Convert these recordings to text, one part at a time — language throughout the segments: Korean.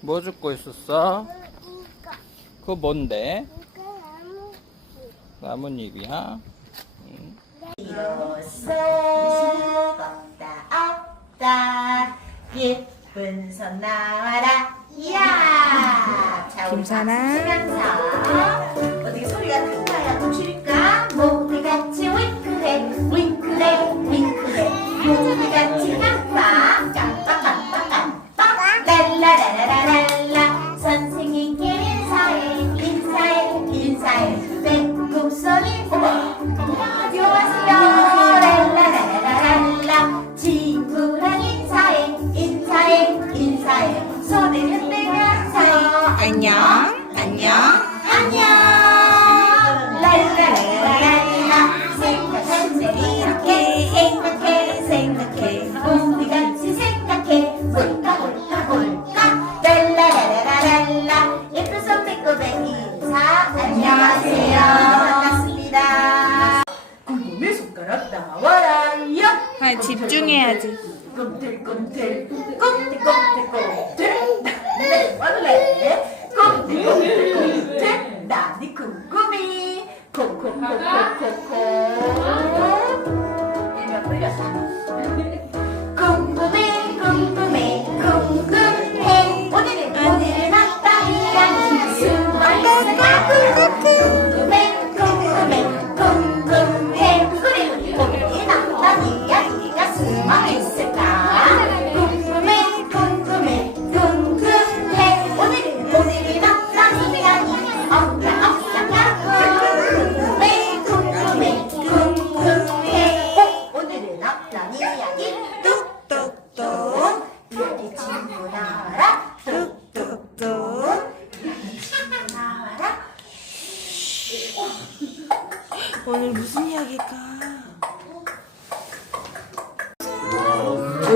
뭐 죽고 있었어? 이거 그거 뭔데? 이거 나무 나뭇잎이야? 응. 예쁜 손 나와라 이야 자 우리 김선아. 어떻게 소리가 큰가요? 또 줄일까? 모두 같이 윙크해 윙크해 윙크해 아, 집중해야지. 꿈틀꿈틀 꿈틀꿈틀꿈틀 네 맞을래 꿈틀꿈틀꿈틀 나니 궁금해 콩콩콩콩콩콩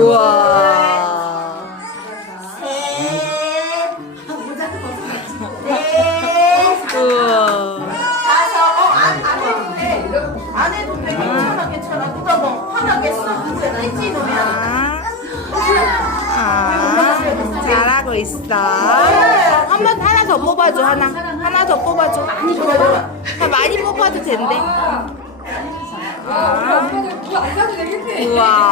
우와. 셋 모자도 벗어야지 넷 우와. 다섯 어 안 안 해도 돼 안 해도 돼 괜찮아 괜찮아 누가 뭐 화나겠어 누가 했지 너야 아, 아, 잘하고 있어. 한번 하나 더 뽑아줘 하나. 하나 더 뽑아줘. 많이 좋아요 아, 많이 뽑아도 된대. 아. 우와.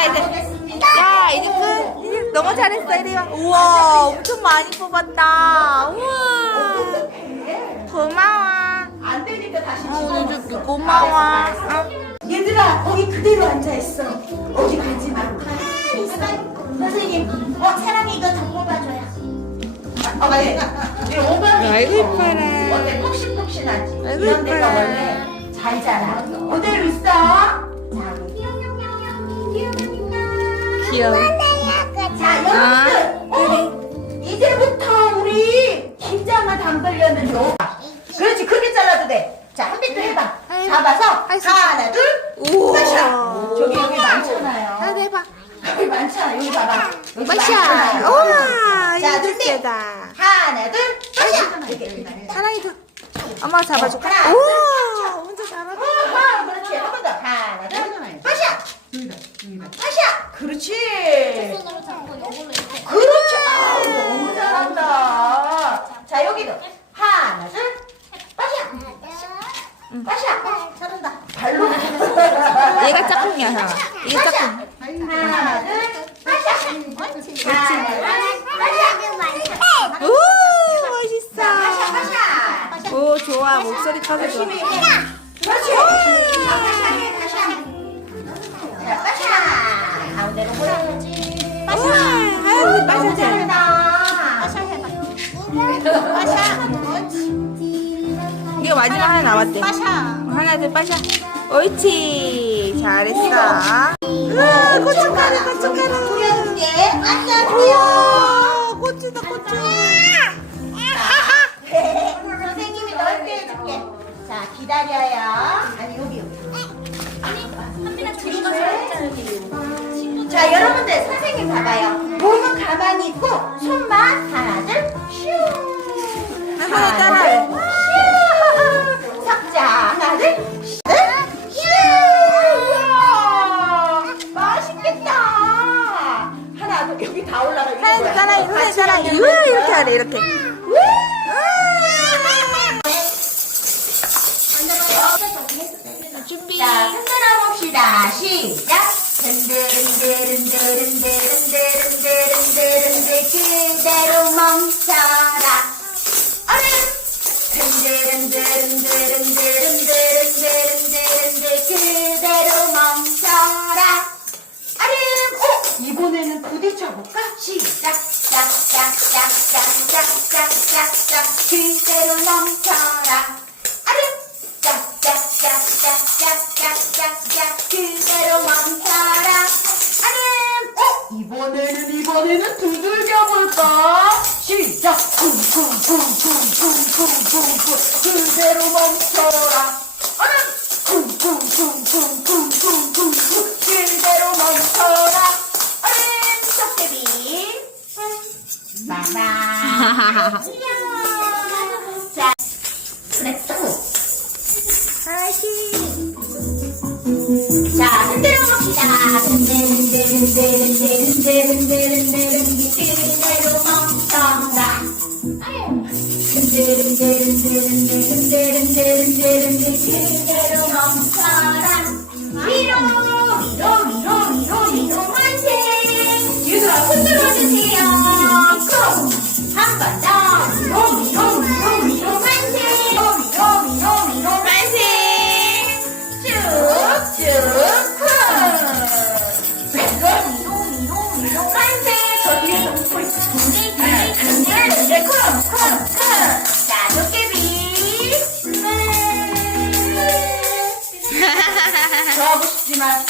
자, 이제. 가보겠습니다 야 이제 끝. 이제 너무 잘했어 이리 와. 우와 엄청 많이 뽑았다. 우와. 고마워. 안 되니까 다시 어, 집어넣었어. 오늘도 고마워. 어? 얘들아 거기 그대로 앉아 있어 어디 가지 마 가만히 있어 선생님 어 사랑이 이거 더 뽑아줘요 어 맞네 이 오감이 아이고, 이뻐라. 어때 아이고, 이런 데가. 원래 잘 자라 그대로 있어 귀여워. 자 어? 이제부터 우리 긴장만 담그려면 요 그렇지 크게 잘라도 돼 자 한 비트 해봐 잡아서 하나 둘. 빠샤 저기 여기 많잖아요 하나 해봐. 여기 많잖아 여기 봐봐 여기 빠샤. 많잖아요 우와. 자, 준비. 세다. 하나 둘 빠샤 이렇게 사랑이도. 엄마 잡아줄까? 하나, 우와. 혼자. 어허, 그렇지 한 번 더 하나 둘 빠샤 그렇지. 그렇지. 아, 너무 잘한다. 자 여기도. 하나 둘. 빠샤 빠샤 잘한다. 발로. 얘가 짝꿍이야, 사랑아. 이게 짝꿍. 하나 둘. 빠샤 하나 둘. 빠샤 오, 빠샤 멋있어. 빠샤 오, 좋아. 목소리 커서 좋아. 열심히 해. 그렇지. 자, 빠샤 해 빠샤 자 빠샤 가운데로 보여야지 우와, 하얀색 빠샤 잘. 잘한다 빠샤 해봐 빠샤 이거 마지막 하나 남았대. 빠샤 하나, 둘, 빠샤. 옳지. 잘했어. 우와, 고춧가루, 고춧가루. 보여줄게 안녕하세요 우와, 고추다, 고추. 선생님이 넓게 해줄게 자 기다려요 아니 여기 여기 자, 여러분들 선생님 봐봐요. 몸은 가만히 있고 손만 하나 둘 슈. 한번 따라. 슈. 석자 하나 둘 이렇게 하래 이렇게. 준비. 자, 흔들어 봅시다. 시작. 흔들흔들흔들흔들흔들흔들흔들흔들 그대로 멈춰라. 얼른. 흔들흔들흔들흔들흔들흔들흔들흔들 그대로 멈춰라. 얼른. 오, 이번에는 부딪혀 볼까? 시작. 짝짝짝짝짝짝짝짝 그대로 멈춰라. 얼른. 짝짝짝짝짝짝짝짝 이번에는 이번에는 두들겨 볼까 시작 쿵쿵쿵쿵쿵쿵쿵쿵 그대로 멈춰라 아름 쿵쿵쿵쿵쿵쿵쿵쿵 그대로 멈춰라 아름 섭대비 바바 자 그랬어 다시 Derin derin derin derin derin derin bitirin ayrılmam senden. Derin derin derin derin derin derin derin bitirin ayrılmam Tüm her,